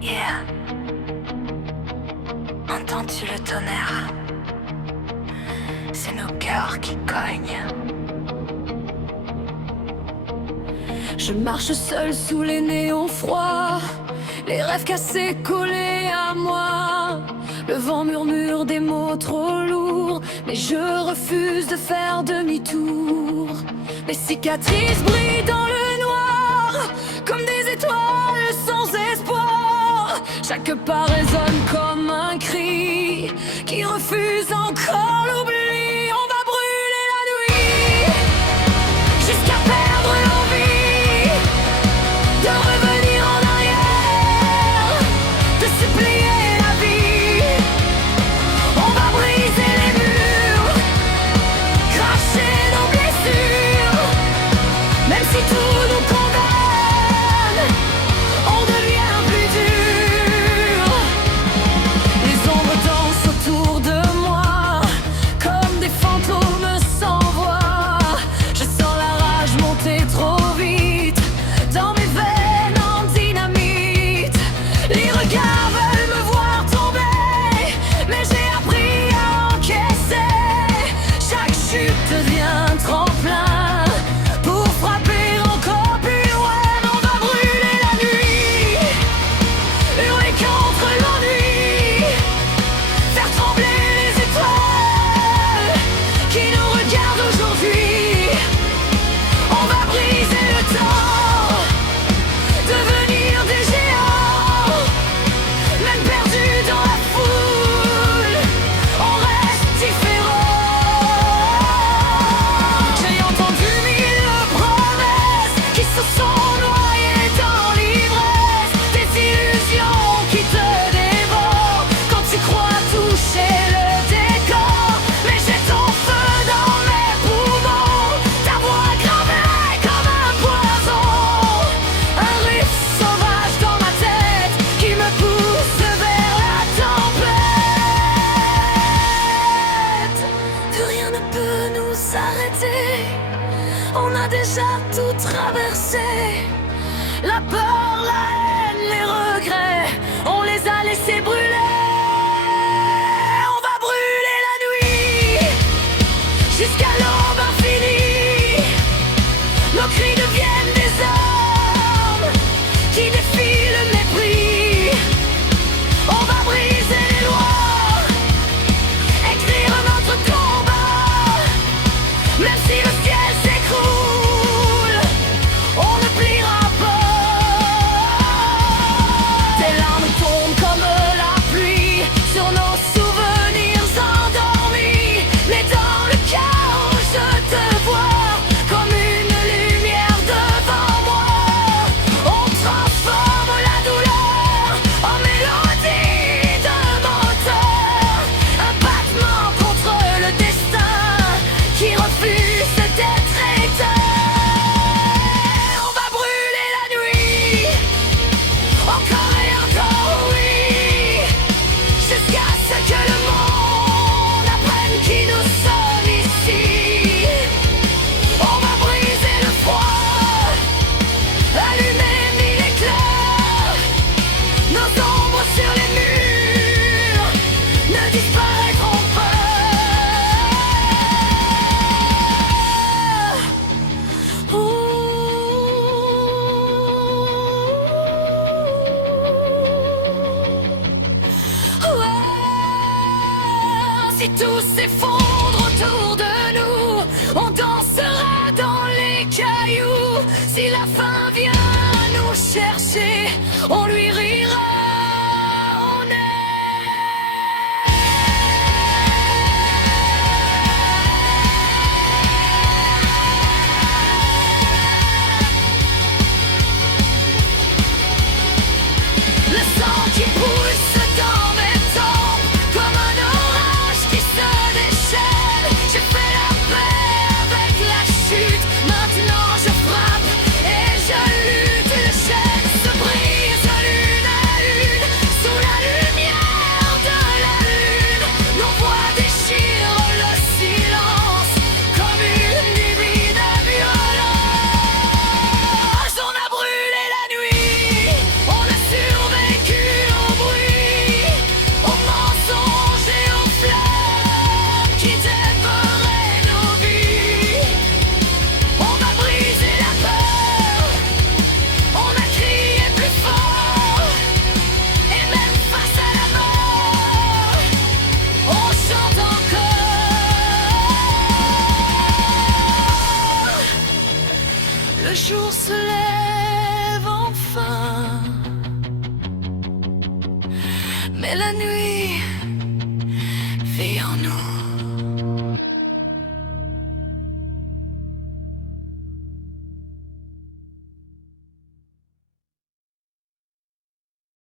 Yeah. Entends-tu le tonnerre? C'est nos cœurs qui cognent. Je marche seul sous les néons froids, les rêves cassés collés à moi. Le vent murmure des mots trop lourds, mais je refuse de faire demi-tour. Les cicatrices brillent dans le noir, comme des étoiles sans espoir. Chaque pas résonne comme un cri qui refuse encore l'oubli. On va brûler la nuit jusqu'à perdre l'envie de revenir en arrière, de supplier la vie. On va briser les murs, cracher nos blessures. Même si tout nous condamne, on devient plus dur. Les ombres dansent autour de moi, comme des fantômes sans voix. Je sens la rage monter trop vite dans mes veines en dynamite. Les regards veulent me voir tomber, mais j'ai appris à encaisser. Chaque chute devient tremplin pour frapper encore plus loin. On va brûler la nuit, hurler contre l'ennui, faire trembler les étoiles qui nous regardent aujourd'hui. On va briser le temps, devenir des géants. Même perdus dans la foule, on reste différents. J'ai entendu mille promesses qui se sont noyées dans l'ivresse. Des illusions qui te dévorent quand tu crois toucher le décor. Mais j'ai ton feu dans mes poumons, ta voix gravée comme un poison. Un riff sauvage dans ma tête qui me pousse vers la tempête. Plus rien ne peut nous arrêter, on a déjà tout traversé. La peur, la haine, les regrets, on les a laissés brûler. On va brûler la nuit jusqu'à l'aube infinie. Nos cris deviennent des armes qui défient le mépris. On va briser les lois, écrire notre combat. Même si le ciel s'écroule, on ne pliera pas. Tes larmes tombent comme la pluie sur nos souvenirs endormis. Mais dans le chaos, je te vois comme une lumière devant moi. On transforme la douleur en mélodie de moteur. Un battement contre le destin qui refuse d'être éteint. On va brûler la nuit, encore et encore, oui, jusqu'à ce que le monde apprenne qui nous sommes ici. On va briser le froid, allumer mille éclairs. Nos ombres sur les murs ne disparaîtront pas. Si tout s'effondre autour de nous, on dansera dans les cailloux. Si la faim vient nous chercher, on lui rira. On Le sang qui pousse dans mes tempes, comme un orage qui se déchaîne. J'ai fait la paix avec la chute, maintenant je frappe et je lutte. Les chaînes se brisent l'une à l'une. Mais la nuit vit en nous.